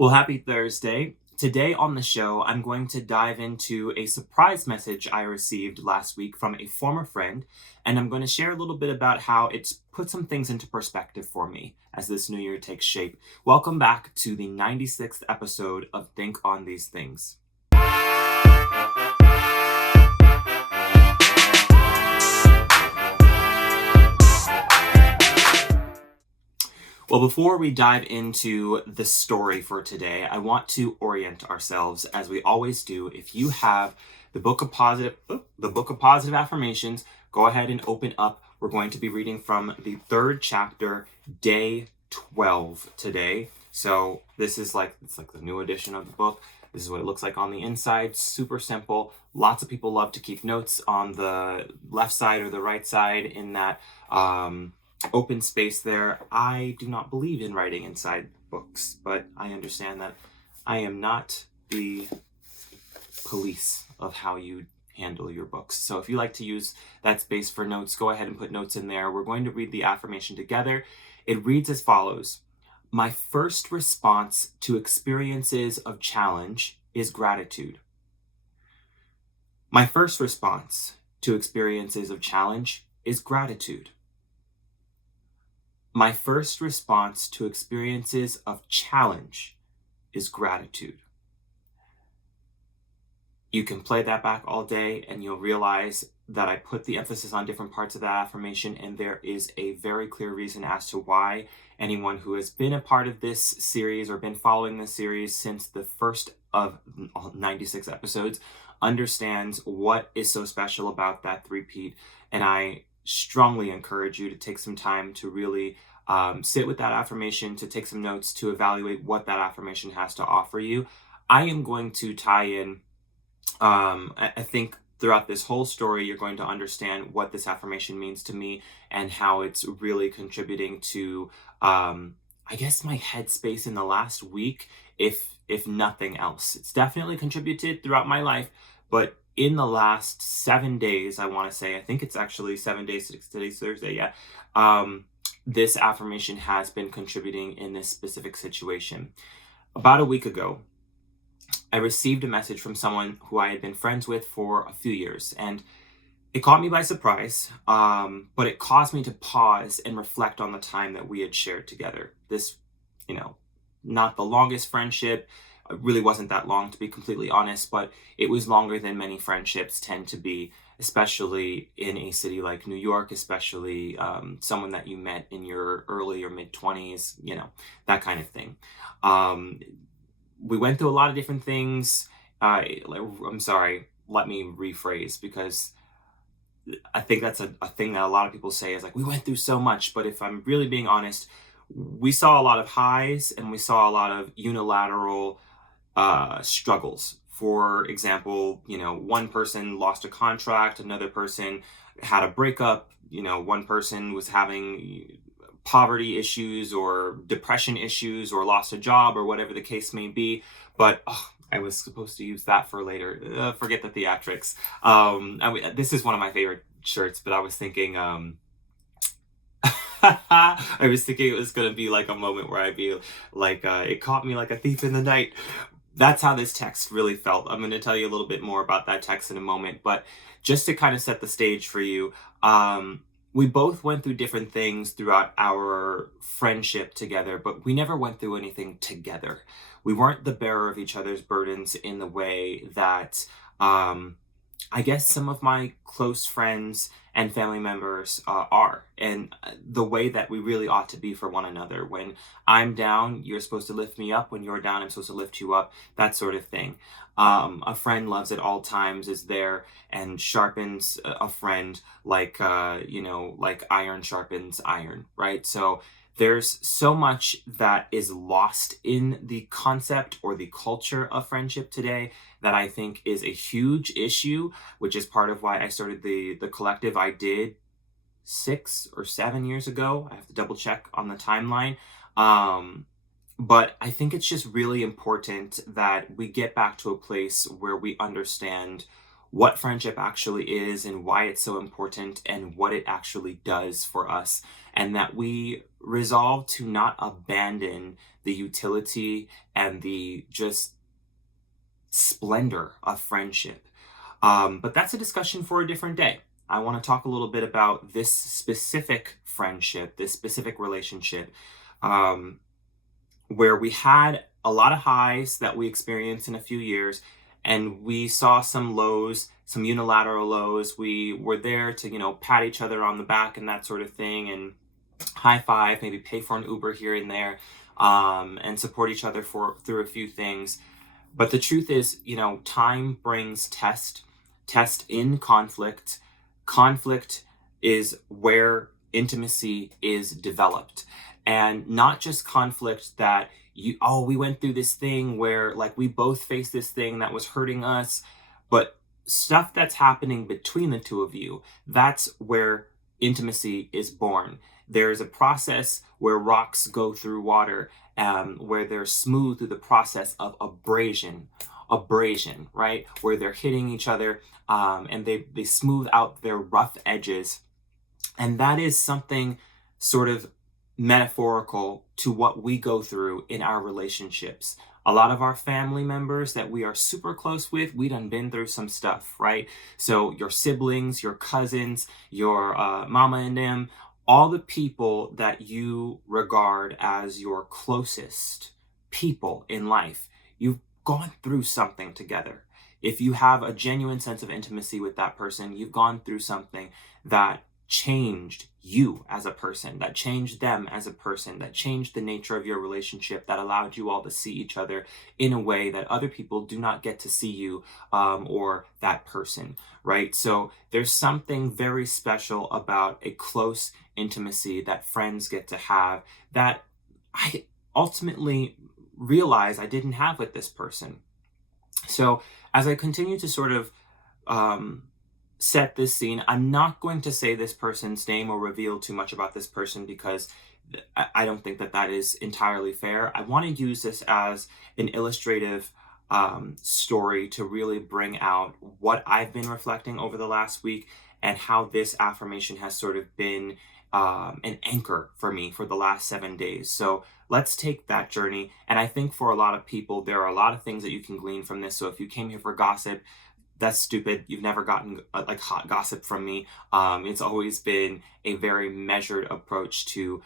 Well, happy Thursday. Today on the show, I'm going to dive into a surprise message I received last week from a former friend, and I'm going to share a little bit about how it's put some things into perspective for me as this new year takes shape. Welcome back to the 96th episode of Think on These Things. Well, before we dive into the story for today, I want to orient ourselves as we always do. If you have the book of positive affirmations, go ahead and open up. We're going to be reading from the third chapter, day 12 today. So this is it's like the new edition of the book. This is what it looks like on the inside. Super simple. Lots of people love to keep notes on the left side or the right side in that open space there. I do not believe in writing inside books, but I understand that I am not the police of how you handle your books. So if you like to use that space for notes, go ahead and put notes in there. We're going to read the affirmation together. It reads as follows. My first response to experiences of challenge is gratitude. My first response to experiences of challenge is gratitude. My first response to experiences of challenge is gratitude. You can play that back all day and you'll realize that I put the emphasis on different parts of that affirmation, and there is a very clear reason as to why anyone who has been a part of this series or been following this series since the first of 96 episodes understands what is so special about that three-peat. And I strongly encourage you to take some time to really sit with that affirmation, to take some notes, to evaluate what that affirmation has to offer you. I am going to tie in, I think throughout this whole story, you're going to understand what this affirmation means to me and how it's really contributing to, I guess, my headspace in the last week, if nothing else. It's definitely contributed throughout my life, but in the last 7 days, I want to say, I think it's actually 7 days, today's Thursday, yeah. This affirmation has been contributing in this specific situation. About a week ago, I received a message from someone who I had been friends with for a few years, and it caught me by surprise, but it caused me to pause and reflect on the time that we had shared together. This, not the longest friendship. It really wasn't that long, to be completely honest, but it was longer than many friendships tend to be, especially in a city like New York, especially someone that you met in your early or mid-20s, that kind of thing. We went through a lot of different things. I'm sorry, let me rephrase, because I think that's a thing that a lot of people say is like, we went through so much. But if I'm really being honest, we saw a lot of highs and we saw a lot of unilateral struggles. For example, one person lost a contract, another person had a breakup, one person was having poverty issues or depression issues or lost a job or whatever the case may be. But I was supposed to use that for later. Forget the theatrics. This is one of my favorite shirts, but I was thinking, it was going to be like a moment where I'd be like, it caught me like a thief in the night. That's how this text really felt. I'm going to tell you a little bit more about that text in a moment, but just to kind of set the stage for you, we both went through different things throughout our friendship together, but we never went through anything together. We weren't the bearer of each other's burdens in the way that I guess some of my close friends and family members are, and the way that we really ought to be for one another. When I'm down, you're supposed to lift me up. When you're down, I'm supposed to lift you up, that sort of thing. A friend loves at all times, is there and sharpens a friend like iron sharpens iron, right? So there's so much that is lost in the concept or the culture of friendship today that I think is a huge issue, which is part of why I started the collective I did 6 or 7 years ago. I have to double check on the timeline. But I think it's just really important that we get back to a place where we understand what friendship actually is and why it's so important and what it actually does for us, and that we resolve to not abandon the utility and the just splendor of friendship. But that's a discussion for a different day. I want to talk a little bit about this specific friendship, this specific relationship, um, where we had a lot of highs that we experienced in a few years, and we saw some lows, some unilateral lows. We were there to, pat each other on the back and that sort of thing, and high five, maybe pay for an Uber here and there, and support each other through a few things. But the truth is, time brings test in conflict. Conflict is where intimacy is developed. And not just conflict that we went through this thing where like we both faced this thing that was hurting us, but stuff that's happening between the two of you, that's where intimacy is born. There's a process where rocks go through water, where they're smooth through the process of abrasion, right? Where they're hitting each other, and they smooth out their rough edges. And that is something sort of metaphorical to what we go through in our relationships. A lot of our family members that we are super close with, we done been through some stuff, right? So your siblings, your cousins, your mama and them, all the people that you regard as your closest people in life, you've gone through something together. If you have a genuine sense of intimacy with that person, you've gone through something that changed you as a person, that changed them as a person, that changed the nature of your relationship, that allowed you all to see each other in a way that other people do not get to see you, or that person, right? So there's something very special about a close intimacy that friends get to have that I ultimately realized I didn't have with this person. So as I continue to sort of um, set this scene, I'm not going to say this person's name or reveal too much about this person because I don't think that that is entirely fair. I want to use this as an illustrative story to really bring out what I've been reflecting over the last week and how this affirmation has sort of been an anchor for me for the last 7 days. So let's take that journey. And I think for a lot of people, there are a lot of things that you can glean from this. So if you came here for gossip, that's stupid. You've never gotten like hot gossip from me. It's always been a very measured approach to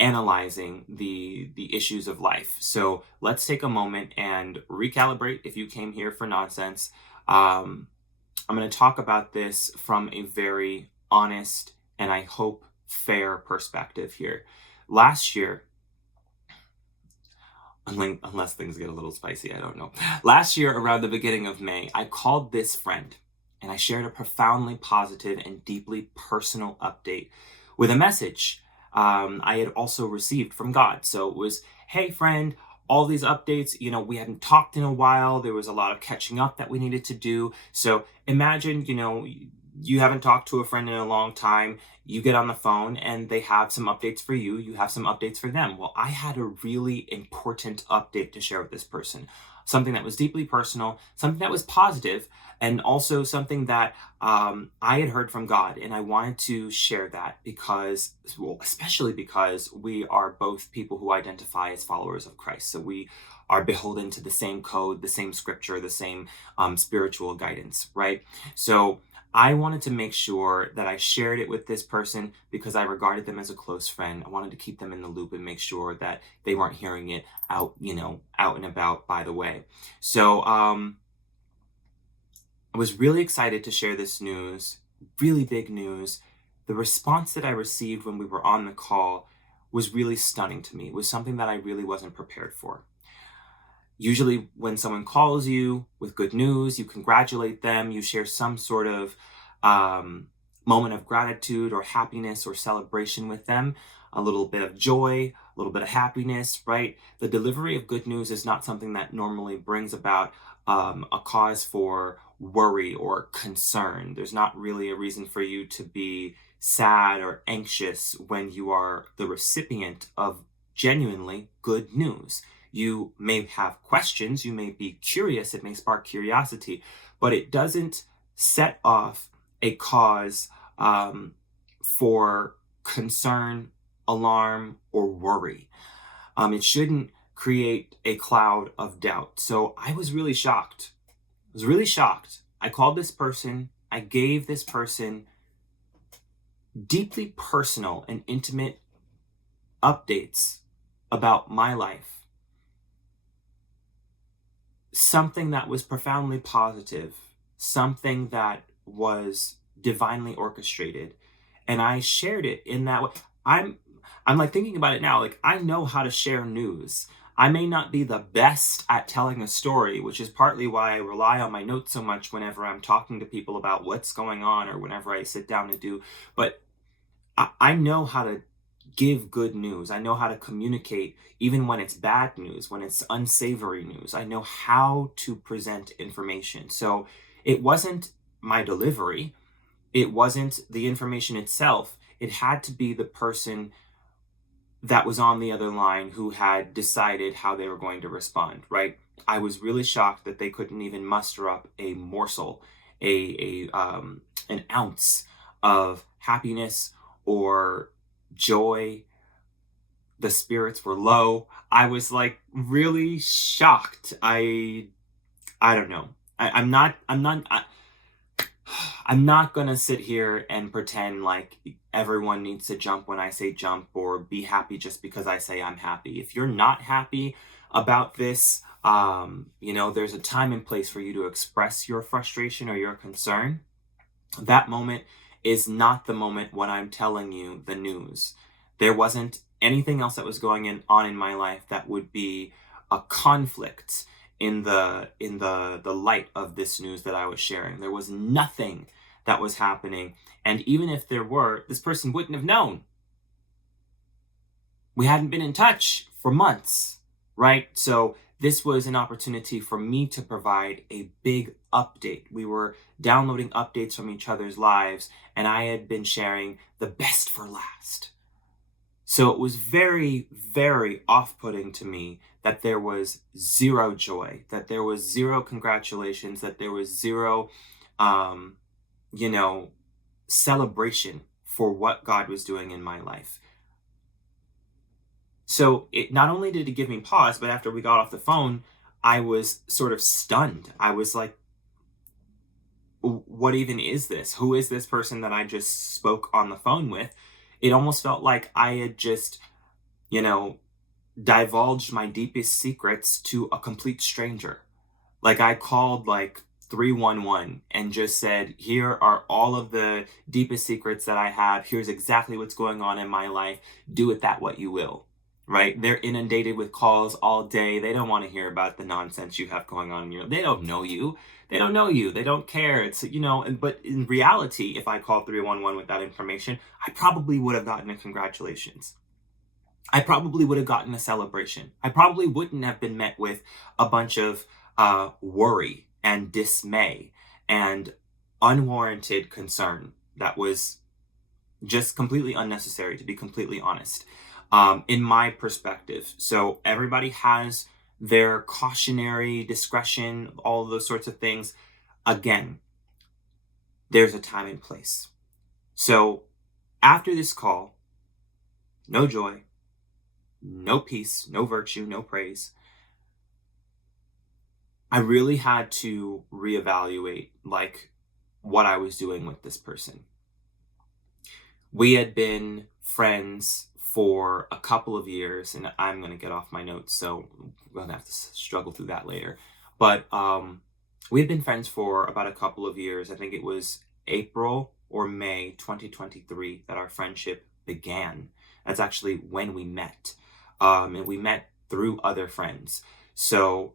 analyzing the issues of life. So let's take a moment and recalibrate if you came here for nonsense. I'm going to talk about this from a very honest and I hope fair perspective here. Last year, unless things get a little spicy, I don't know. Last year, around the beginning of May, I called this friend and I shared a profoundly positive and deeply personal update with a message I had also received from God. So it was, hey, friend, all these updates, we hadn't talked in a while. There was a lot of catching up that we needed to do. So imagine, you haven't talked to a friend in a long time. You get on the phone and they have some updates for you. You have some updates for them. Well, I had a really important update to share with this person. Something that was deeply personal, something that was positive, and also something that I had heard from God. And I wanted to share that because, well, especially because we are both people who identify as followers of Christ. So we are beholden to the same code, the same scripture, the same spiritual guidance, right? So I wanted to make sure that I shared it with this person because I regarded them as a close friend. I wanted to keep them in the loop and make sure that they weren't hearing it out, out and about by the way. So I was really excited to share this news, really big news. The response that I received when we were on the call was really stunning to me. It was something that I really wasn't prepared for. Usually when someone calls you with good news, you congratulate them, you share some sort of moment of gratitude or happiness or celebration with them, a little bit of joy, a little bit of happiness, right? The delivery of good news is not something that normally brings about a cause for worry or concern. There's not really a reason for you to be sad or anxious when you are the recipient of genuinely good news. You may have questions, you may be curious, it may spark curiosity, but it doesn't set off a cause for concern, alarm, or worry. It shouldn't create a cloud of doubt. So I was really shocked. I was really shocked. I called this person. I gave this person deeply personal and intimate updates about my life. Something that was profoundly positive, something that was divinely orchestrated. And I shared it in that way. I'm I'm like thinking about it now, like I know how to share news. I may not be the best at telling a story, which is partly why I rely on my notes so much whenever I'm talking to people about what's going on or whenever I sit down to do, but I know how to give good news. I know how to communicate even when it's bad news, when it's unsavory news. I know how to present information. So it wasn't my delivery, it wasn't the information itself. It had to be the person that was on the other line who had decided how they were going to respond, right? I was really shocked that they couldn't even muster up a morsel, an ounce of happiness or joy. The spirits were low. I was like really shocked. I don't know. I'm not gonna sit here and pretend like everyone needs to jump when I say jump or be happy just because I say I'm happy. If you're not happy about this, there's a time and place for you to express your frustration or your concern. That moment is not the moment when I'm telling you the news. There wasn't anything else that was on in my life that would be a conflict in the light of this news that I was sharing. There was nothing that was happening, and even if there were, this person wouldn't have known. We hadn't been in touch for months, right? So this was an opportunity for me to provide a big update. We were downloading updates from each other's lives, and I had been sharing the best for last. So it was very, very off putting to me that there was zero joy, that there was zero congratulations, that there was zero, um, you know, celebration for what God was doing in my life. So it not only did it give me pause, but after we got off the phone, I was sort of stunned. I was like, what even is this? Who is this person that I just spoke on the phone with? It almost felt like I had just, you know, divulged my deepest secrets to a complete stranger. Like I called like 311 and just said, here are all of the deepest secrets that I have. Here's exactly what's going on in my life. Do with that what you will. Right? They're inundated with calls all day. They don't want to hear about the nonsense you have going on in your. They don't know you. They don't know you. They don't care. But in reality, if I called 311 with that information, I probably would have gotten a congratulations. I probably would have gotten a celebration. I probably wouldn't have been met with a bunch of worry and dismay and unwarranted concern that was just completely unnecessary, to be completely honest, in my perspective. So everybody has their cautionary discretion, all of those sorts of things. Again, there's a time and place. So after this call, no joy, no peace, no virtue, no praise. I really had to reevaluate like what I was doing with this person. We had been friends for a couple of years, and I'm going to get off my notes, so we're going to have to struggle through that later. But we had been friends for about a couple of years. I think it was April or May 2023 that our friendship began. That's actually when we met. And we met through other friends. So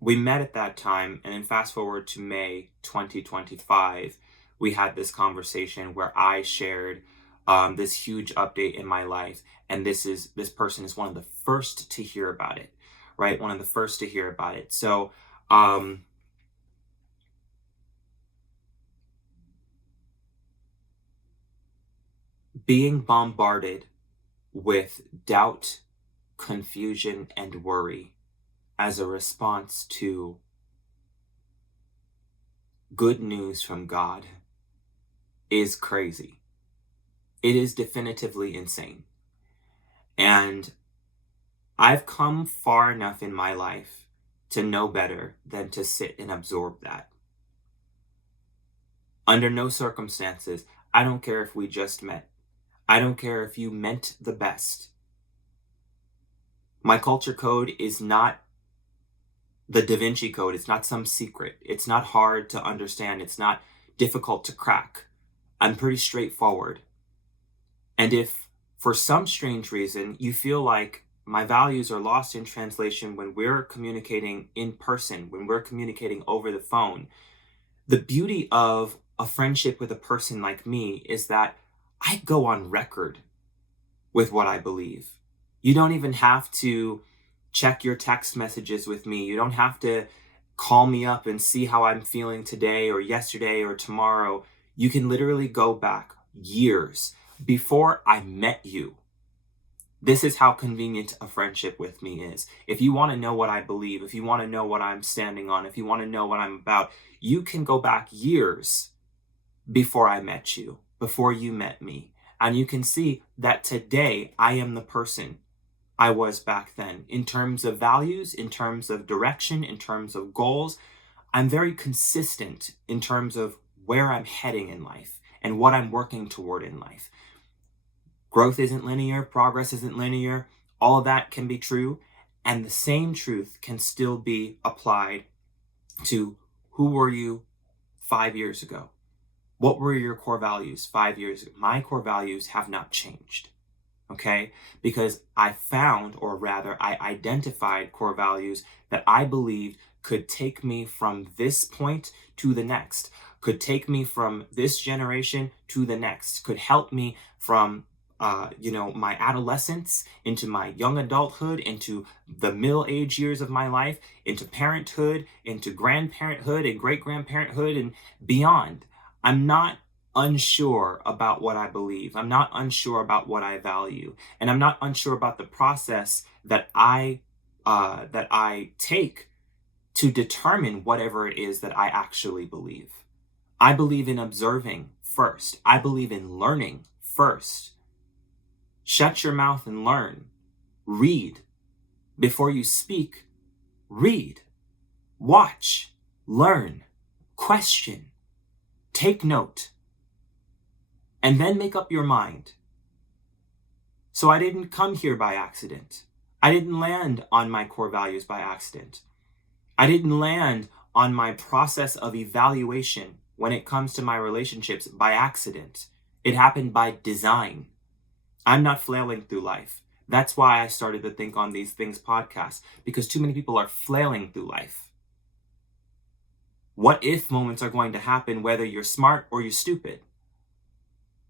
we met at that time, and then fast forward to May 2025, we had this conversation where I shared this huge update in my life, and this person is one of the first to hear about it, right? One of the first to hear about it. So being bombarded with doubt, confusion, and worry as a response to good news from God is crazy. It is definitively insane. And I've come far enough in my life to know better than to sit and absorb that. Under no circumstances, I don't care if we just met. I don't care if you meant the best. My culture code is not the Da Vinci Code. It's not some secret. It's not hard to understand. It's not difficult to crack. I'm pretty straightforward. And if for some strange reason you feel like my values are lost in translation when we're communicating in person, when we're communicating over the phone, the beauty of a friendship with a person like me is that I go on record with what I believe. You don't even have to check your text messages with me. You don't have to call me up and see how I'm feeling today or yesterday or tomorrow. You can literally go back years before I met you. This is how convenient a friendship with me is. If you want to know what I believe, if you want to know what I'm standing on, if you want to know what I'm about, you can go back years before I met you, before you met me. And you can see that today I am the person I was back then. In terms of values, in terms of direction, in terms of goals, I'm very consistent in terms of where I'm heading in life and what I'm working toward in life. Growth isn't linear, progress isn't linear. All of that can be true. And the same truth can still be applied to who were you 5 years ago? What were your core values 5 years ago? My core values have not changed. Okay? Because I found, or rather, I identified core values that I believed could take me from this point to the next, could take me from this generation to the next, could help me from my adolescence into my young adulthood, into the middle age years of my life, into parenthood, into grandparenthood and great grandparenthood and beyond. I'm not unsure about what I believe. I'm not unsure about what I value, and I'm not unsure about the process that I take to determine whatever it is that I actually believe. I believe in observing first. I believe in learning first. Shut your mouth and learn. Read. Before you speak, read. Watch. Learn. Question. Take note. And then make up your mind. So I didn't come here by accident. I didn't land on my core values by accident. I didn't land on my process of evaluation when it comes to my relationships by accident. It happened by design. I'm not flailing through life. That's why I started the Think on These Things podcast, because too many people are flailing through life. What if moments are going to happen whether you're smart or you're stupid,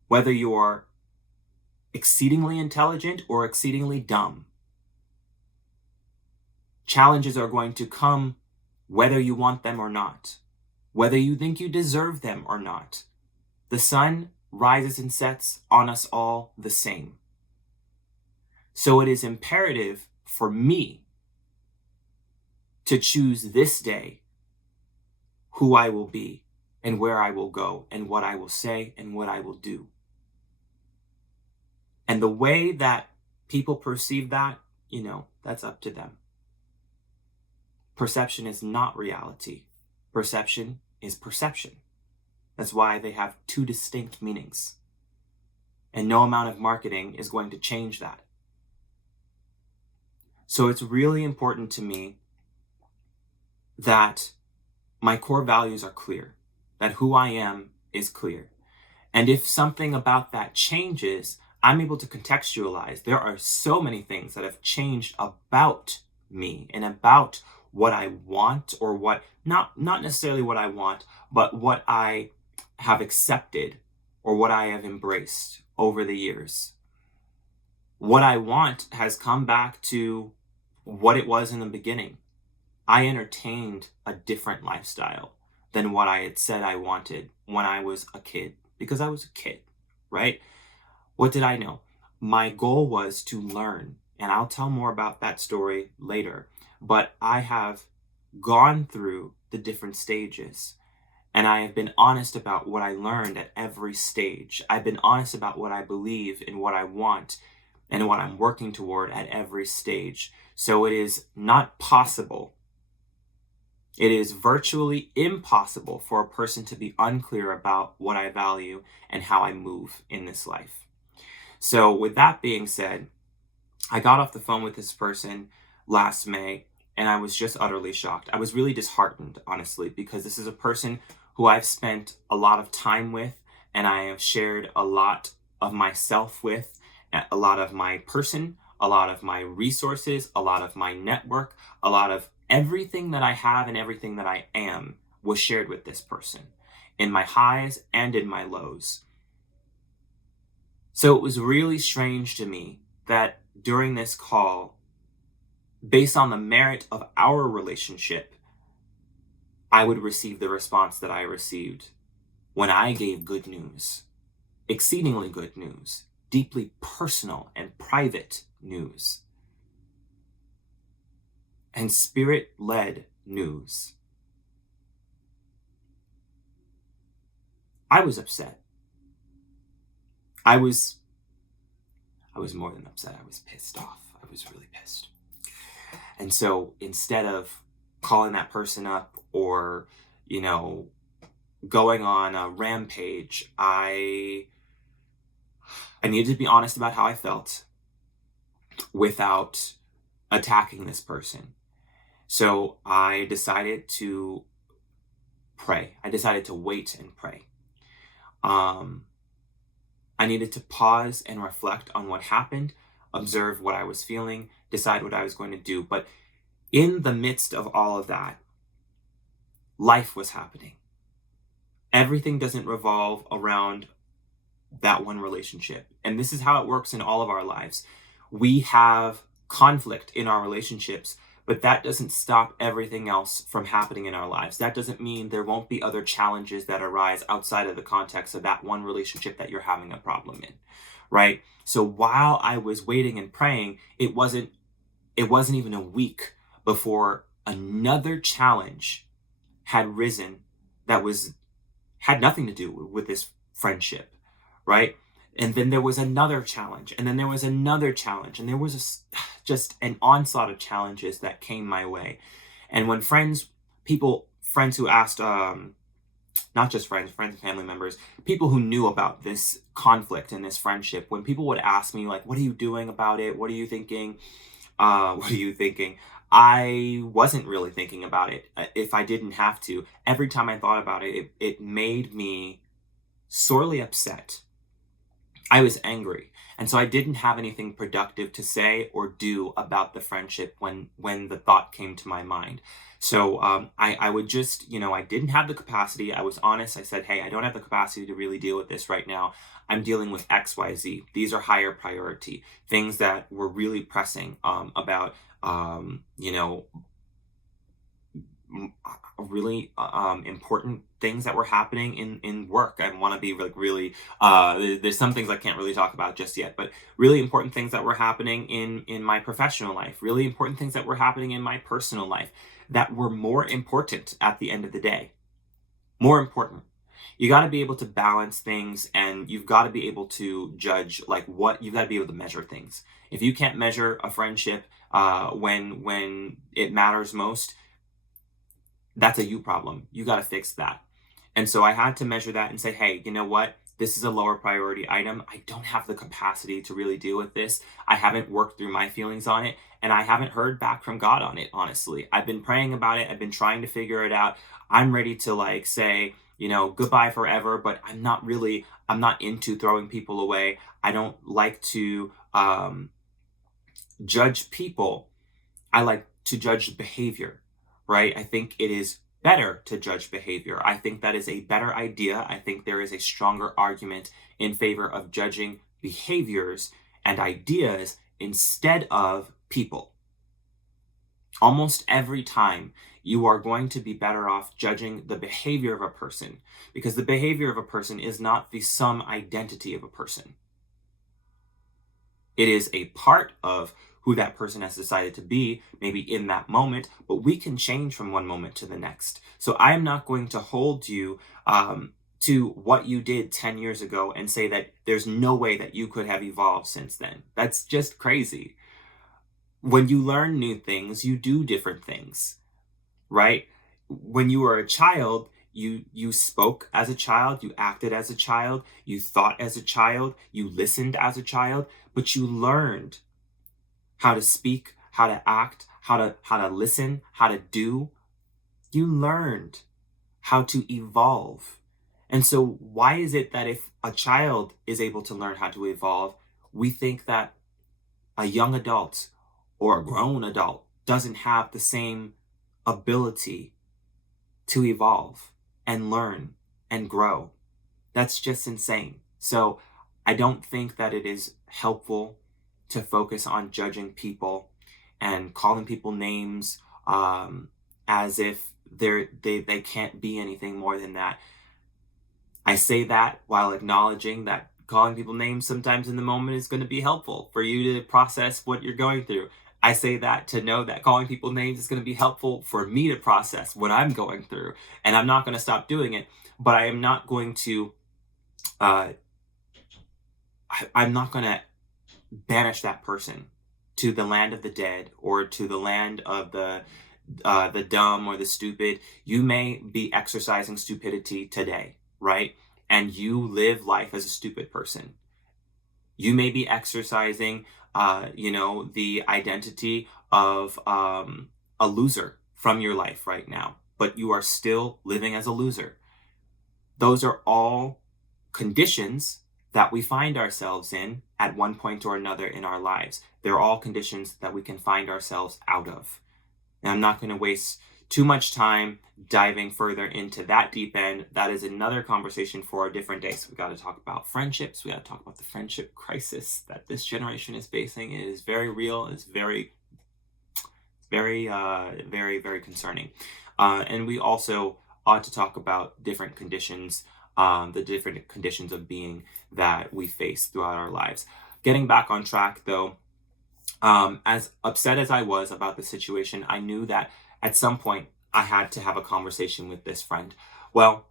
whether you're exceedingly intelligent or exceedingly dumb. Challenges are going to come whether you want them or not, whether you think you deserve them or not. The sun rises and sets on us all the same. So it is imperative for me to choose this day who I will be and where I will go and what I will say and what I will do. And the way that people perceive that, that's up to them. Perception is not reality. Perception is perception. That's why they have two distinct meanings. And no amount of marketing is going to change that. So it's really important to me that my core values are clear, that who I am is clear. And if something about that changes, I'm able to contextualize. There are so many things that have changed about me and about what I want, or what, not necessarily what I want, but what I have accepted or what I have embraced over the years. What I want has come back to what it was in the beginning. I entertained a different lifestyle than what I had said I wanted when I was a kid, because I was a kid, right? What did I know? My goal was to learn, and I'll tell more about that story later, but I have gone through the different stages, And I have been honest about what I learned at every stage. I've been honest about what I believe and what I want and what I'm working toward at every stage. So it is not possible. It is virtually impossible for a person to be unclear about what I value and how I move in this life. So, with that being said, I got off the phone with this person last May and I was just utterly shocked. I was really disheartened, honestly, because this is a person who I've spent a lot of time with and I have shared a lot of myself with, a lot of my person, a lot of my resources, a lot of my network, a lot of everything that I have and everything that I am was shared with this person in my highs and in my lows. So it was really strange to me that during this call, based on the merit of our relationship, I would receive the response that I received when I gave good news, exceedingly good news, deeply personal and private news, and spirit-led news. I was upset. I was more than upset. I was pissed off. I was really pissed. And so instead of calling that person up or, going on a rampage, I needed to be honest about how I felt without attacking this person. So I decided to pray. I decided to wait and pray. I needed to pause and reflect on what happened, observe what I was feeling, decide what I was going to do. But in the midst of all of that, life was happening. Everything doesn't revolve around that one relationship. And this is how it works in all of our lives. We have conflict in our relationships, but that doesn't stop everything else from happening in our lives. That doesn't mean there won't be other challenges that arise outside of the context of that one relationship that you're having a problem in, right? So while I was waiting and praying, it wasn't even a week before another challenge had risen that had nothing to do with this friendship, right? And then there was another challenge, and then there was another challenge, and there was just an onslaught of challenges that came my way. And when friends who asked, not just friends and family members, people who knew about this conflict and this friendship, when people would ask me, like, what are you doing about it? What are you thinking? What are you thinking? I wasn't really thinking about it. If I didn't have to, every time I thought about it, it made me sorely upset. I was angry. And so I didn't have anything productive to say or do about the friendship when the thought came to my mind. So I would just, I didn't have the capacity. I was honest. I said, hey, I don't have the capacity to really deal with this right now. I'm dealing with XYZ. These are higher priority things that were really pressing about, really important things that were happening in work. I want to be like really there's some things I can't really talk about just yet, but really important things that were happening in my professional life, really important things that were happening in my personal life that were more important at the end of the day. More important. You got to be able to balance things, and you've got to be able to judge, like, what you've got to be able to measure things. If you can't measure a friendship when it matters most, that's a you problem. You got to fix that. And so I had to measure that and say, hey, you know what? This is a lower priority item. I don't have the capacity to really deal with this. I haven't worked through my feelings on it, and I haven't heard back from God on it, honestly. I've been praying about it. I've been trying to figure it out. I'm ready to say, goodbye forever, but I'm not into throwing people away. I don't like to judge people. I like to judge behavior, right? I think it is better to judge behavior. I think that is a better idea. I think there is a stronger argument in favor of judging behaviors and ideas instead of people. Almost every time you are going to be better off judging the behavior of a person, because the behavior of a person is not the sum identity of a person. It is a part of who that person has decided to be, maybe in that moment, but we can change from one moment to the next. So I am not going to hold you to what you did 10 years ago and say that there's no way that you could have evolved since then. That's just crazy. When you learn new things, you do different things, right? When you were a child, you spoke as a child, you acted as a child, you thought as a child, you listened as a child, but you learned how to speak, how to act, how to listen, how to do. You learned how to evolve. And so why is it that if a child is able to learn how to evolve, we think that a young adult or a grown adult doesn't have the same ability to evolve and learn and grow? That's just insane. So I don't think that it is helpful to focus on judging people and calling people names as if they can't be anything more than that. I say that while acknowledging that calling people names sometimes in the moment is going to be helpful for you to process what you're going through. I say that to know that calling people names is going to be helpful for me to process what I'm going through. And I'm not going to stop doing it, but I am not going to, I'm not going to banish that person to the land of the dead or to the land of the dumb or the stupid. You may be exercising stupidity today, right? And you live life as a stupid person. You may be exercising, the identity of a loser from your life right now, but you are still living as a loser. Those are all conditions that we find ourselves in at one point or another in our lives. They're all conditions that we can find ourselves out of. And I'm not going to waste too much time diving further into that deep end. That is another conversation for a different day. So we got to talk about friendships. We got to talk about the friendship crisis that this generation is facing. It is very real. It's very, very, very concerning. And we also ought to talk about different conditions, the different conditions of being that we face throughout our lives. Getting back on track, though, as upset as I was about the situation, I knew that at some point I had to have a conversation with this friend. Well,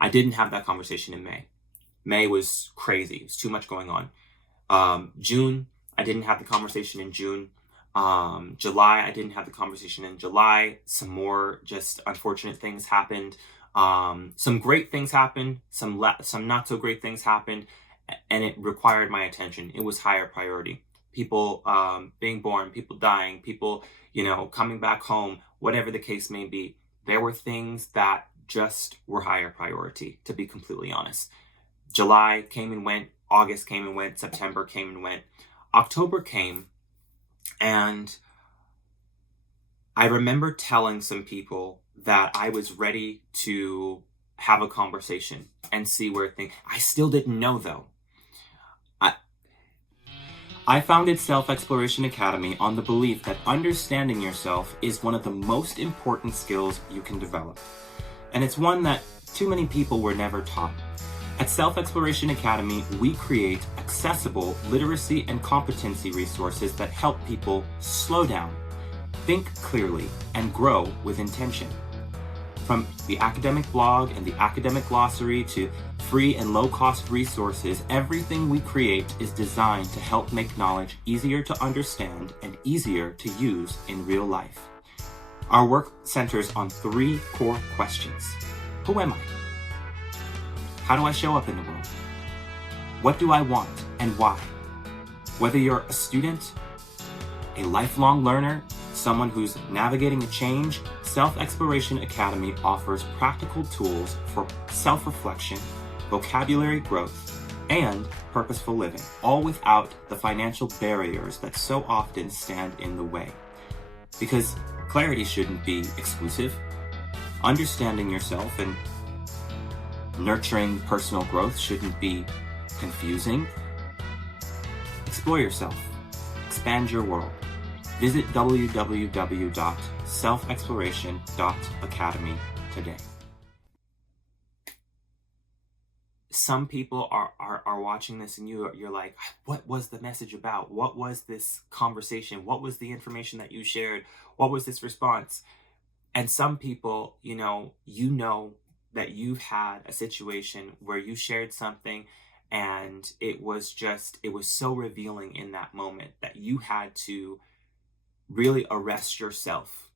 I didn't have that conversation in May. May was crazy. It was too much going on. June, I didn't have the conversation in June. July, I didn't have the conversation in July. Some more just unfortunate things happened. Some great things happened. Some not so great things happened. And it required my attention. It was higher priority. People being born, people dying, people, coming back home, whatever the case may be. There were things that just were higher priority, to be completely honest. July came and went. August came and went. September came and went. October came, and I remember telling some people that I was ready to have a conversation and see where things... I still didn't know, though. I founded Self-Exploration Academy on the belief that understanding yourself is one of the most important skills you can develop. And it's one that too many people were never taught. At Self-Exploration Academy, we create accessible literacy and competency resources that help people slow down, think clearly, and grow with intention. From the academic blog and the academic glossary to free and low-cost resources, everything we create is designed to help make knowledge easier to understand and easier to use in real life. Our work centers on 3 core questions. Who am I? How do I show up in the world? What do I want and why? Whether you're a student, a lifelong learner, someone who's navigating a change, Self-Exploration Academy offers practical tools for self-reflection, vocabulary growth, and purposeful living, all without the financial barriers that so often stand in the way. Because clarity shouldn't be exclusive. Understanding yourself and nurturing personal growth shouldn't be confusing. Explore yourself. Expand your world. Visit www.selfexploration.academy today. some people are watching this, and you're like, what was the message about? What was this conversation? What was the information that you shared? What was this response? And some people, that you've had a situation where you shared something, and it was so revealing in that moment that you had to really arrest yourself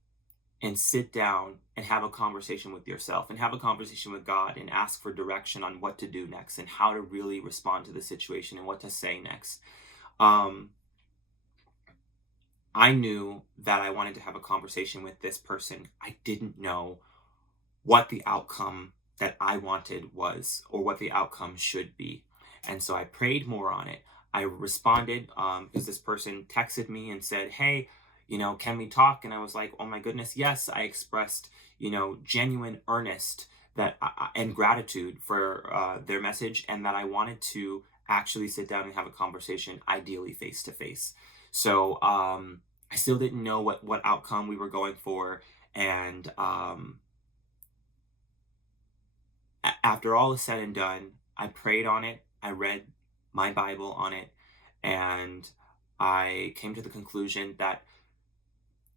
and sit down and have a conversation with yourself and have a conversation with God and ask for direction on what to do next and how to really respond to the situation and what to say next. Um, I knew that I wanted to have a conversation with this person. I didn't know what the outcome that I wanted was or what the outcome should be. And so I prayed more on it. I responded because this person texted me and said, "Hey, can we talk?" And I was like, "Oh my goodness, yes." I expressed, genuine earnest and gratitude for their message, and that I wanted to actually sit down and have a conversation, ideally face to face. So I still didn't know what outcome we were going for, and after all is said and done, I prayed on it, I read my Bible on it, and I came to the conclusion that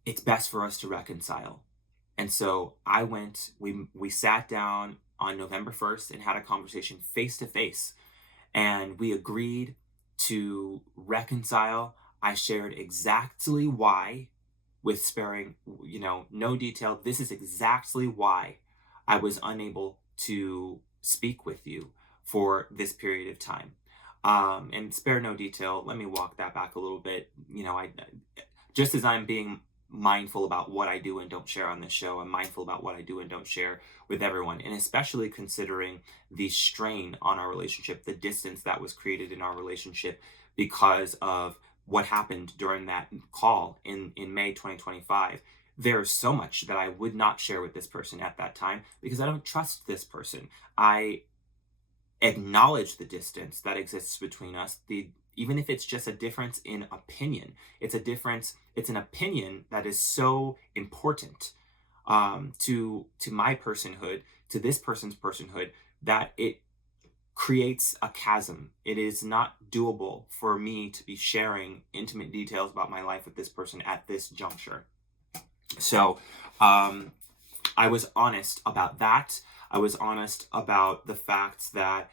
it's best for us to reconcile. And so we sat down on November 1st and had a conversation face to face, and we agreed to reconcile. I shared exactly why, with sparing, no detail. This is exactly why I was unable to speak with you for this period of time. And spare no detail, let me walk that back a little bit. I just as I'm being mindful about what I do and don't share on this show, I'm mindful about what I do and don't share with everyone. And especially considering the strain on our relationship, the distance that was created in our relationship because of what happened during that call in May 2025. There's so much that I would not share with this person at that time because I don't trust this person. I acknowledge the distance that exists between us, even if it's just a difference in opinion. It's an opinion that is so important to my personhood, to this person's personhood, that it creates a chasm. It is not doable for me to be sharing intimate details about my life with this person at this juncture. So I was honest about that. I was honest about the fact that,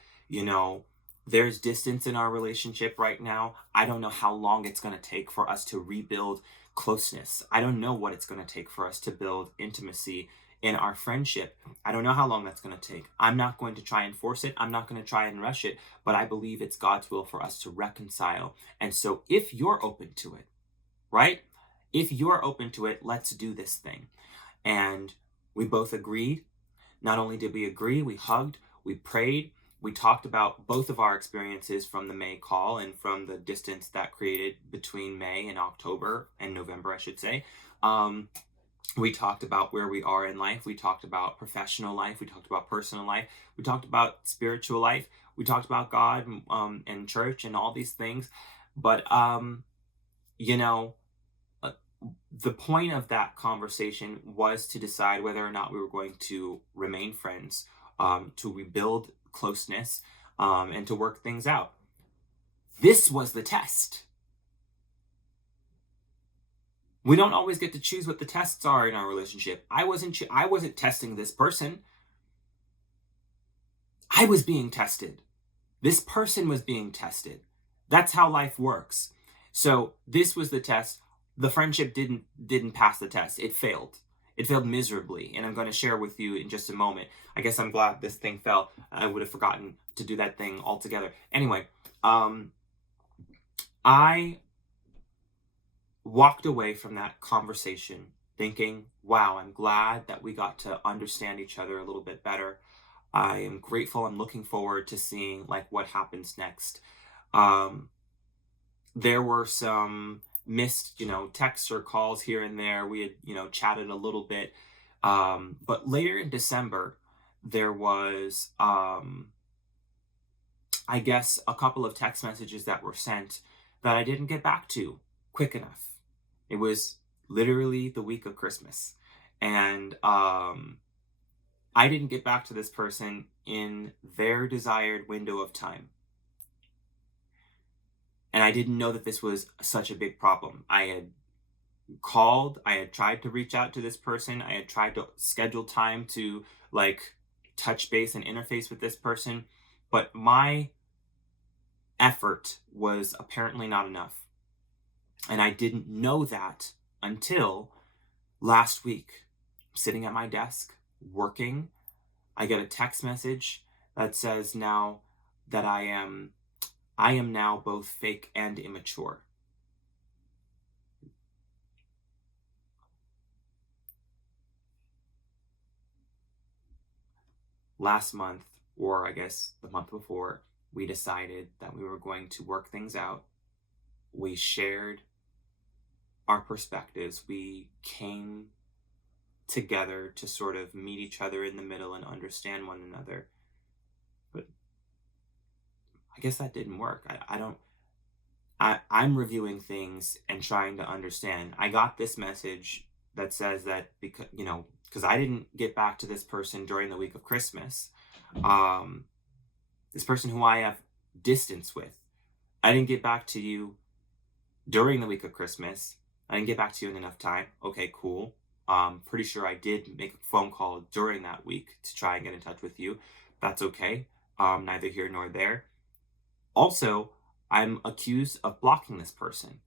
there's distance in our relationship right now. I don't know how long it's going to take for us to rebuild closeness. I don't know what it's going to take for us to build intimacy in our friendship. I don't know how long that's going to take. I'm not going to try and force it. I'm not going to try and rush it, but I believe it's God's will for us to reconcile. And so if you're open to it, right? If you're open to it, let's do this thing. And we both agreed. Not only did we agree, we hugged, we prayed, we talked about both of our experiences from the May call and from the distance that created between May and October and November, I should say. We talked about where we are in life. We talked about professional life. We talked about personal life. We talked about spiritual life. We talked about God and church and all these things. But, you know, the point of that conversation was to decide whether or not we were going to remain friends, to rebuild closeness, and to work things out. This was the test. We don't always get to choose what the tests are in our relationship. I wasn't testing this person. I was being tested. This person was being tested. That's how life works. So this was the test. The friendship didn't pass the test. It failed. It failed miserably, and I'm going to share with you in just a moment. I guess I'm glad this thing fell. I would have forgotten to do that thing altogether. Anyway, I walked away from that conversation thinking, wow, I'm glad that we got to understand each other a little bit better. I am grateful. I'm looking forward to seeing what happens next. There were some missed, texts or calls here and there. We had, chatted a little bit. But later in December, there was, I guess, a couple of text messages that were sent that I didn't get back to quick enough. It was literally the week of Christmas. And I didn't get back to this person in their desired window of time. And I didn't know that this was such a big problem. I had called, I had tried to reach out to this person, I had tried to schedule time to like touch base and interface with this person, but my effort was apparently not enough. And I didn't know that until last week. Sitting at my desk, working, I get a text message that says now that I am now both fake and immature. Last month, or I guess the month before, we decided that we were going to work things out. We shared our perspectives. We came together to sort of meet each other in the middle and understand one another. But I guess that didn't work. I don't I'm reviewing things and trying to understand. I got this message that says that because I didn't get back to this person during the week of Christmas, um, this person who I have distance with, I didn't get back to you during the week of Christmas. I didn't get back to you in enough time. Okay, cool. Pretty sure I did make a phone call during that week to try and get in touch with you. That's okay. Neither here nor there. Also, I'm accused of blocking this person.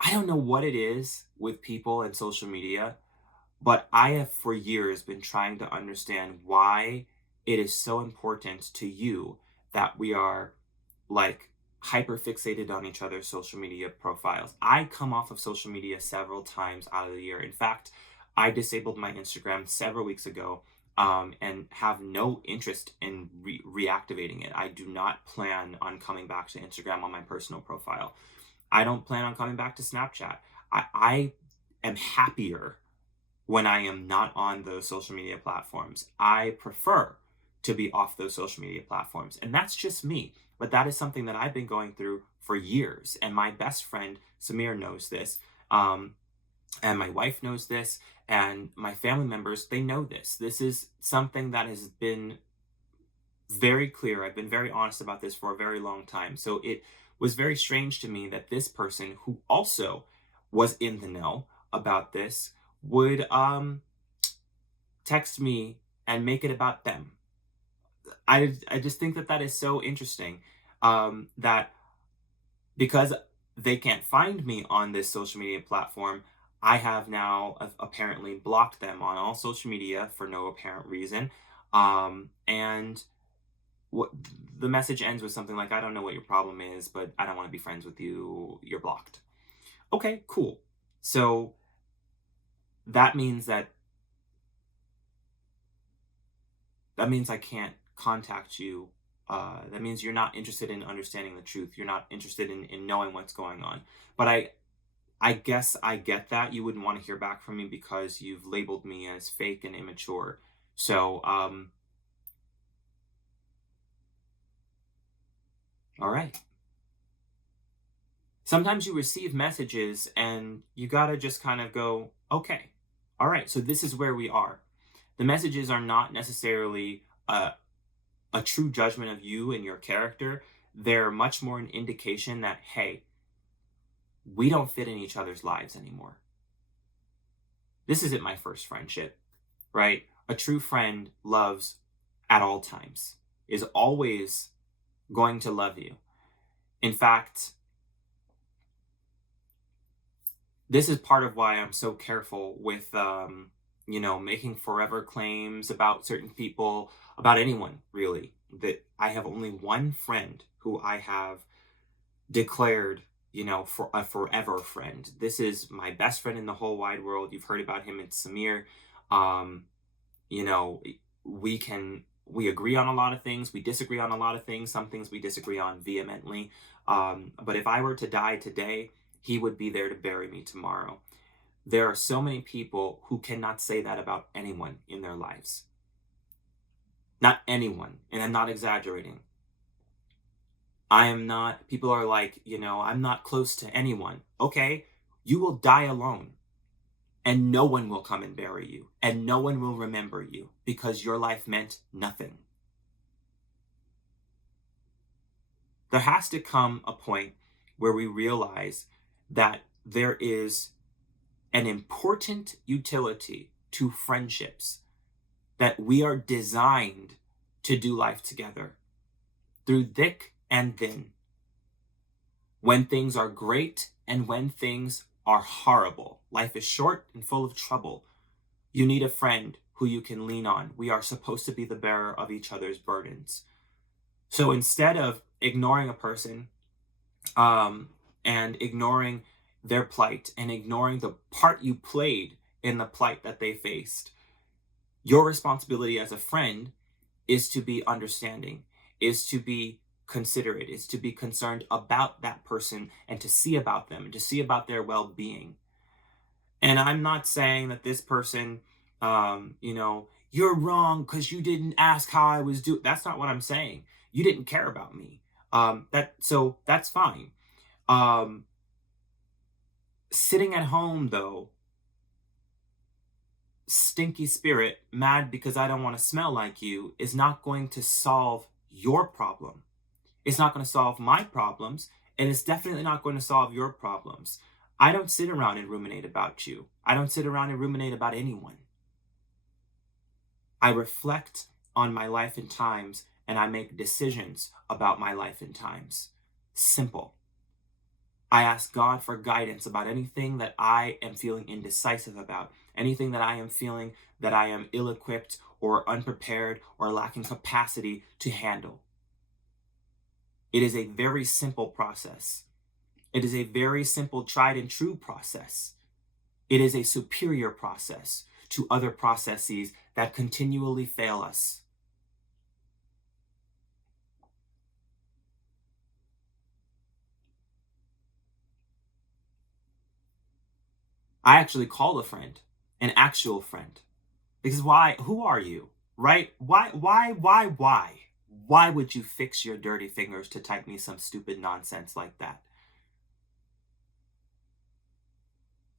I don't know what it is with people and social media, but I have for years been trying to understand why it is so important to you that we are like hyper fixated on each other's social media profiles. I come off of social media several times out of the year. In fact, I disabled my Instagram several weeks ago, and have no interest in reactivating it. I do not plan on coming back to Instagram on my personal profile. I don't plan on coming back to Snapchat. I am happier when I am not on those social media platforms. I prefer to be off those social media platforms. And that's just me. But that is something that I've been going through for years. And my best friend, Samir, knows this. And my wife knows this. And my family members, they know this. This is something that has been very clear. I've been very honest about this for a very long time. So it was very strange to me that this person, who also was in the know about this, would text me and make it about them. I just think that that is so interesting, that because they can't find me on this social media platform, I have now apparently blocked them on all social media for no apparent reason. And what the message ends with something like, I don't know what your problem is, but I don't want to be friends with you. You're blocked. Okay, cool. So that means I can't contact you. That means you're not interested in understanding the truth. You're not interested in knowing what's going on. But I guess I get that you wouldn't want to hear back from me because you've labeled me as fake and immature. So, all right. Sometimes you receive messages and you gotta just kind of go, okay, all right, so this is where we are. The messages are not necessarily a true judgment of you and your character. They're much more an indication that, hey, we don't fit in each other's lives anymore. This isn't my first friendship, right? A true friend loves at all times, is always going to love you. In fact, this is part of why I'm so careful with, making forever claims about certain people, about anyone really. That I have only one friend who I have declared, for a forever friend. This is my best friend in the whole wide world. You've heard about him. It's Samir. Um, you know, we agree on a lot of things. We disagree on a lot of things. Some things we disagree on vehemently. But if I were to die today, he would be there to bury me tomorrow. There are so many people who cannot say that about anyone in their lives. Not anyone, and I'm not exaggerating. I am not, people are like, I'm not close to anyone. Okay, you will die alone. and no one will come and bury you, and no one will remember you because your life meant nothing. There has to come a point where we realize that there is an important utility to friendships, that we are designed to do life together through thick and thin, when things are great and when things are horrible. Life is short and full of trouble. You need a friend who you can lean on. We are supposed to be the bearer of each other's burdens. So instead of ignoring a person, and ignoring their plight and ignoring the part you played in the plight that they faced, your responsibility as a friend is to be understanding, is to be considerate, is to be concerned about that person and to see about them and to see about their well-being. And I'm not saying that this person, you're wrong because you didn't ask how I was doing. That's not what I'm saying. You didn't care about me. That's fine. Um, Sitting at home though, stinky spirit, mad because I don't want to smell like you, is not going to solve your problem. It's not going to solve my problems, and it's definitely not going to solve your problems. I don't sit around and ruminate about you. I don't sit around and ruminate about anyone. I reflect on my life and times, and I make decisions about my life and times. Simple. I ask God for guidance about anything that I am feeling indecisive about, anything that I am feeling that I am ill-equipped or unprepared or lacking capacity to handle. It is a very simple process. It is a very simple, tried and true process. It is a superior process to other processes that continually fail us. I actually call a friend, an actual friend. Because why? Who are you? Right? Why? Why would you fix your dirty fingers to type me some stupid nonsense like that?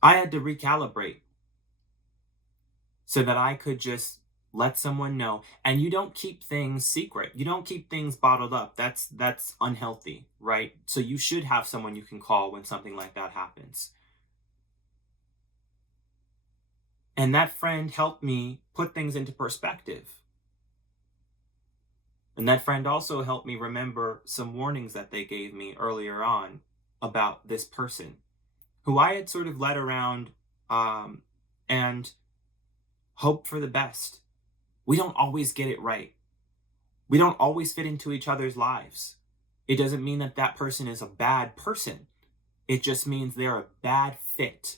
I had to recalibrate so that I could just let someone know. And you don't keep things secret. You don't keep things bottled up. That's unhealthy, right? So you should have someone you can call when something like that happens. And that friend helped me put things into perspective. And that friend also helped me remember some warnings that they gave me earlier on about this person who I had sort of led around, and hoped for the best. We don't always get it right. We don't always fit into each other's lives. It doesn't mean that that person is a bad person. It just means they're a bad fit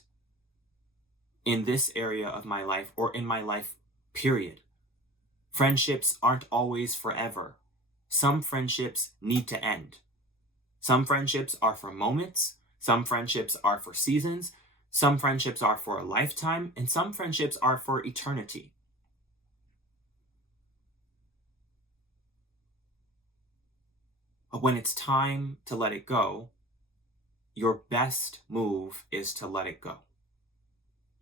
in this area of my life or in my life, period. Friendships aren't always forever. Some friendships need to end. Some friendships are for moments. Some friendships are for seasons. Some friendships are for a lifetime. And some friendships are for eternity. But when it's time to let it go, your best move is to let it go.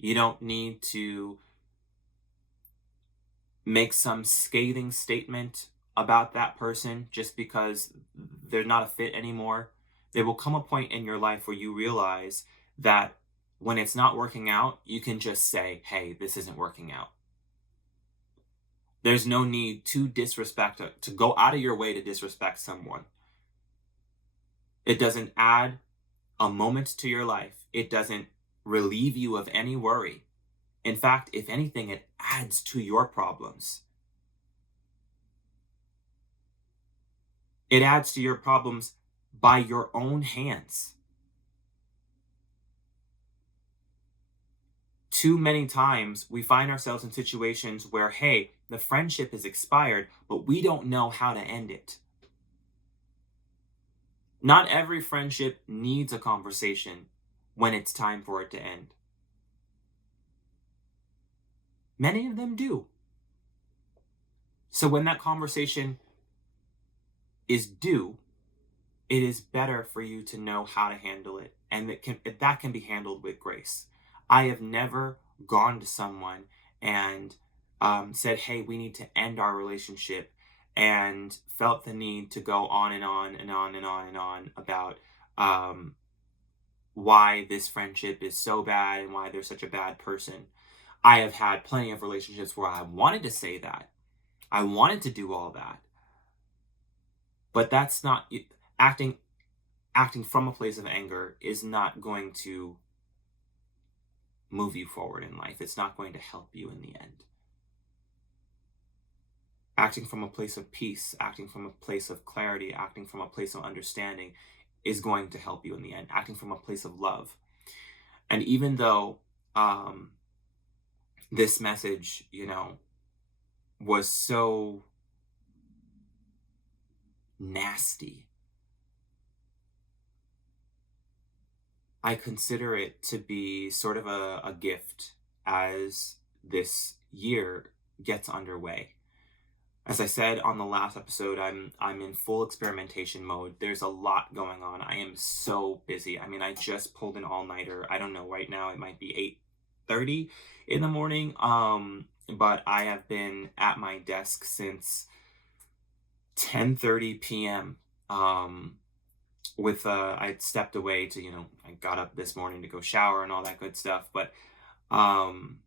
You don't need to make some scathing statement about that person just because they're not a fit anymore. There will come a point in your life where you realize that when it's not working out, you can just say, hey, this isn't working out. There's no need to disrespect, to go out of your way to disrespect someone. It doesn't add a moment to your life. It doesn't relieve you of any worry. In fact, if anything, it adds to your problems. It adds to your problems by your own hands. Too many times we find ourselves in situations where, hey, the friendship is expired, but we don't know how to end it. Not every friendship needs a conversation when it's time for it to end. Many of them do. So when that conversation is due, it is better for you to know how to handle it, and that can be handled with grace. I have never gone to someone and said, hey, we need to end our relationship, and felt the need to go on and on and on and on and on about um, why this friendship is so bad and why they're such a bad person. I have had plenty of relationships where I wanted to say that. I wanted to do all that. But that's not acting acting from a place of anger is not going to move you forward in life. It's not going to help you in the end. Acting from a place of peace, acting from a place of clarity, acting from a place of understanding is going to help you in the end. Acting from a place of love. And even though this message, was so nasty, I consider it to be sort of a gift as this year gets underway. As I said on the last episode, I'm in full experimentation mode. There's a lot going on. I am so busy. I mean, I just pulled an all-nighter. I don't know, right now it might be 8:30 in the morning. But I have been at my desk since 10:30 p.m. I stepped away to, I got up this morning to go shower and all that good stuff, but I'm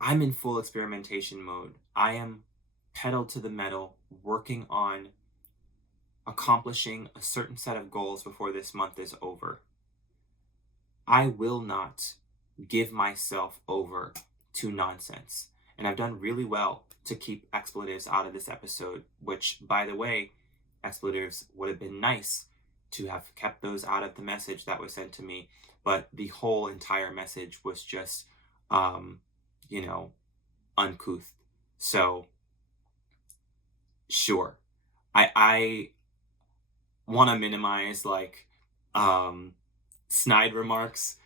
in full experimentation mode. I am pedal to the metal, working on accomplishing a certain set of goals before this month is over. I will not give myself over to nonsense. And I've done really well to keep expletives out of this episode, which, by the way, expletives would have been nice to have kept those out of the message that was sent to me. But the whole entire message was just, uncouth. So, sure, I want to minimize snide remarks.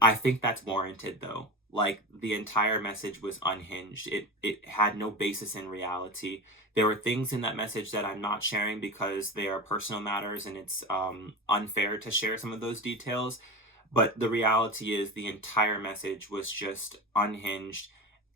I think that's warranted though. Like, the entire message was unhinged. It had no basis in reality. There were things in that message that I'm not sharing because they are personal matters, and it's unfair to share some of those details. But the reality is the entire message was just unhinged,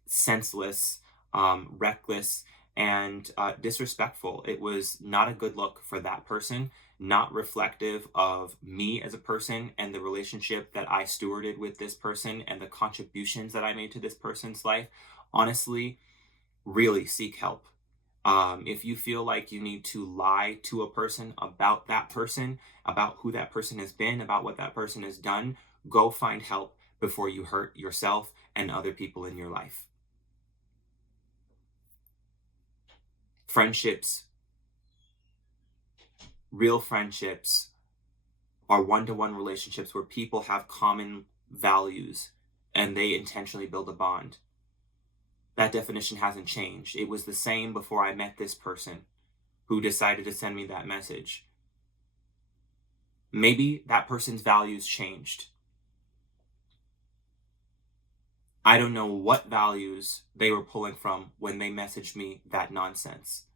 senseless, reckless, and disrespectful. It was not a good look for that person, not reflective of me as a person and the relationship that I stewarded with this person and the contributions that I made to this person's life. Honestly, really seek help. If you feel like you need to lie to a person, about who that person has been, about what that person has done, go find help before you hurt yourself and other people in your life. Friendships, real friendships, are one-to-one relationships where people have common values and they intentionally build a bond. That definition hasn't changed. It was the same before I met this person who decided to send me that message. Maybe that person's values changed. I don't know what values they were pulling from when they messaged me that nonsense.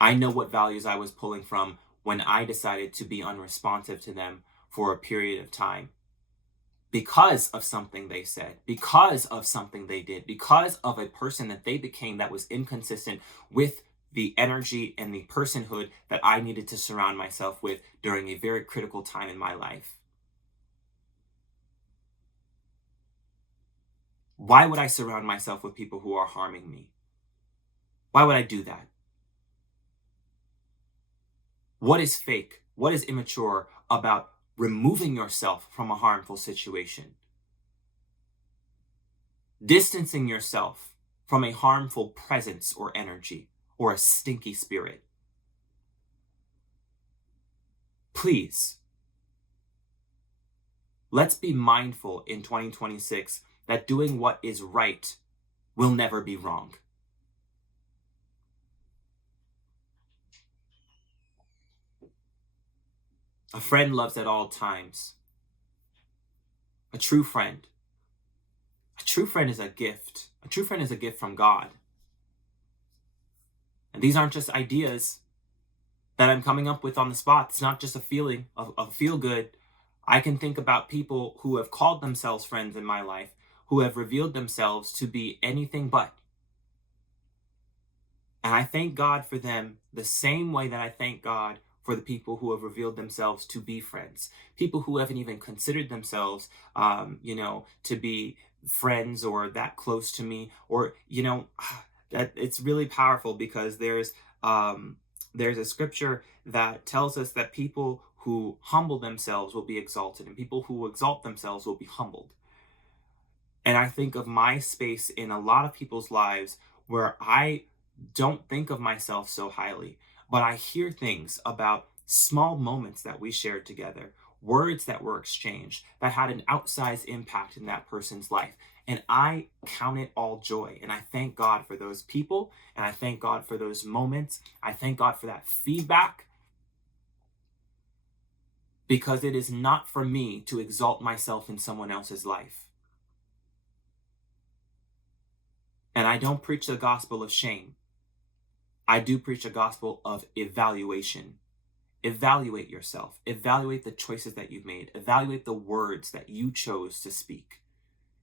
I know what values I was pulling from when I decided to be unresponsive to them for a period of time. Because of something they said, because of something they did, because of a person that they became that was inconsistent with the energy and the personhood that I needed to surround myself with during a very critical time in my life. Why would I surround myself with people who are harming me? Why would I do that? What is fake? What is immature about removing yourself from a harmful situation? Distancing yourself from a harmful presence or energy or a stinky spirit. Please, let's be mindful in 2026 that doing what is right will never be wrong. A friend loves at all times. A true friend. A true friend is a gift. A true friend is a gift from God. And these aren't just ideas that I'm coming up with on the spot. It's not just a feeling, a feel good I can think about people who have called themselves friends in my life who have revealed themselves to be anything but. And I thank God for them the same way that I thank God for the people who have revealed themselves to be friends. People who haven't even considered themselves, to be friends or that close to me, or, that it's really powerful because there's a scripture that tells us that people who humble themselves will be exalted, and people who exalt themselves will be humbled. And I think of my space in a lot of people's lives where I don't think of myself so highly, but I hear things about small moments that we shared together, words that were exchanged that had an outsized impact in that person's life. And I count it all joy. And I thank God for those people. And I thank God for those moments. I thank God for that feedback, because it is not for me to exalt myself in someone else's life. And I don't preach the gospel of shame. I do preach a gospel of evaluation. Evaluate yourself. Evaluate the choices that you've made. Evaluate the words that you chose to speak.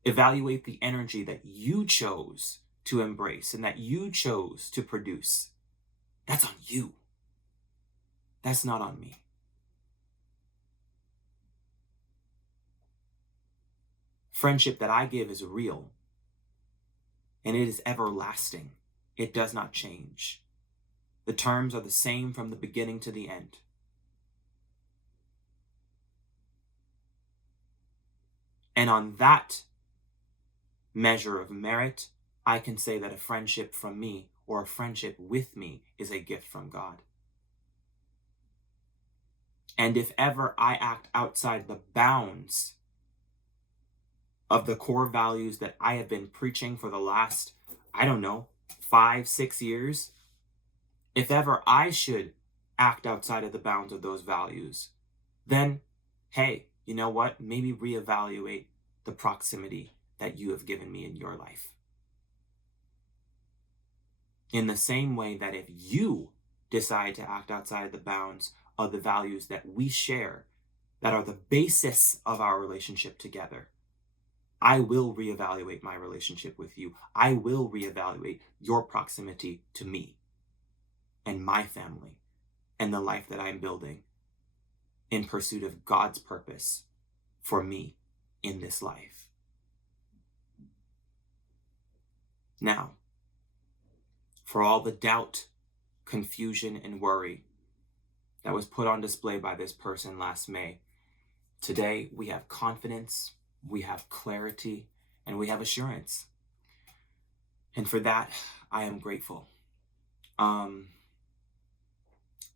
Evaluate the energy that you chose to embrace and that you chose to produce. That's on you. That's not on me. Friendship that I give is real, and it is everlasting. It does not change. The terms are the same from the beginning to the end. And on that measure of merit, I can say that a friendship from me or a friendship with me is a gift from God. And if ever I act outside the bounds of the core values that I have been preaching for the last, 5, 6 years, if ever I should act outside of the bounds of those values, then, hey, you know what? Maybe reevaluate the proximity that you have given me in your life. In the same way that if you decide to act outside the bounds of the values that we share, that are the basis of our relationship together, I will reevaluate my relationship with you. I will reevaluate your proximity to me and my family and the life that I'm building in pursuit of God's purpose for me in this life. Now, for all the doubt, confusion, and worry that was put on display by this person last May, today we have confidence, we have clarity, and we have assurance. And for that, I am grateful.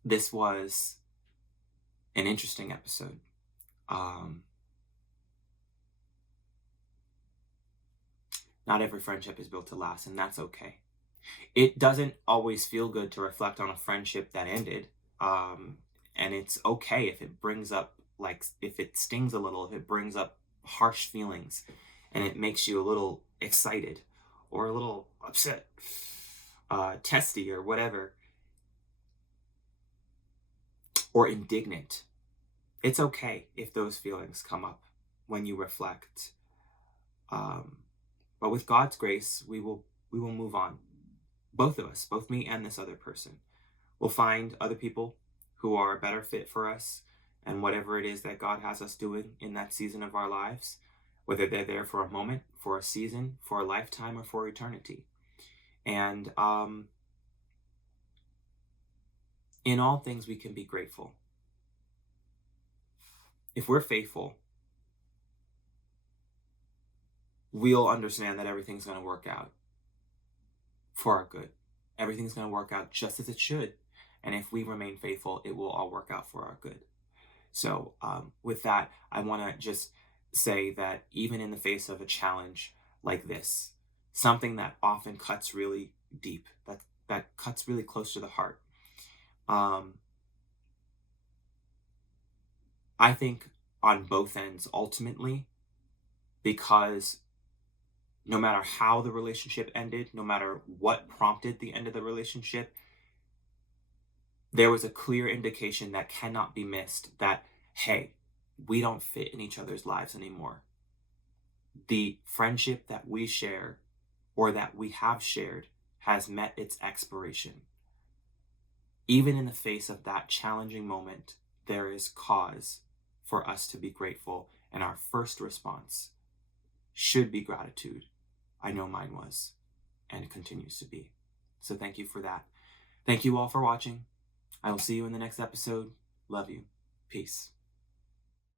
This was an interesting episode. Not every friendship is built to last, and that's okay. It doesn't always feel good to reflect on a friendship that ended. And it's okay if it brings up, if it stings a little, if it brings up harsh feelings and it makes you a little excited or a little upset, testy or whatever, or indignant. It's okay if those feelings come up when you reflect. But with God's grace, we will move on. Both of us, both me and this other person. We'll find other people who are a better fit for us and whatever it is that God has us doing in that season of our lives, whether they're there for a moment, for a season, for a lifetime, or for eternity. And in all things, we can be grateful. If we're faithful, we'll understand that everything's going to work out for our good. Everything's going to work out just as it should. And if we remain faithful, it will all work out for our good. So with that, I want to just say that even in the face of a challenge like this, something that often cuts really deep, that cuts really close to the heart, I think on both ends, ultimately, because no matter how the relationship ended, no matter what prompted the end of the relationship, there was a clear indication that cannot be missed that, hey, we don't fit in each other's lives anymore. The friendship that we share or that we have shared has met its expiration. Even in the face of that challenging moment, there is cause for us to be grateful, and our first response should be gratitude. I know mine was and continues to be. So thank you for that. Thank you all for watching. I will see you in the next episode. Love you. Peace.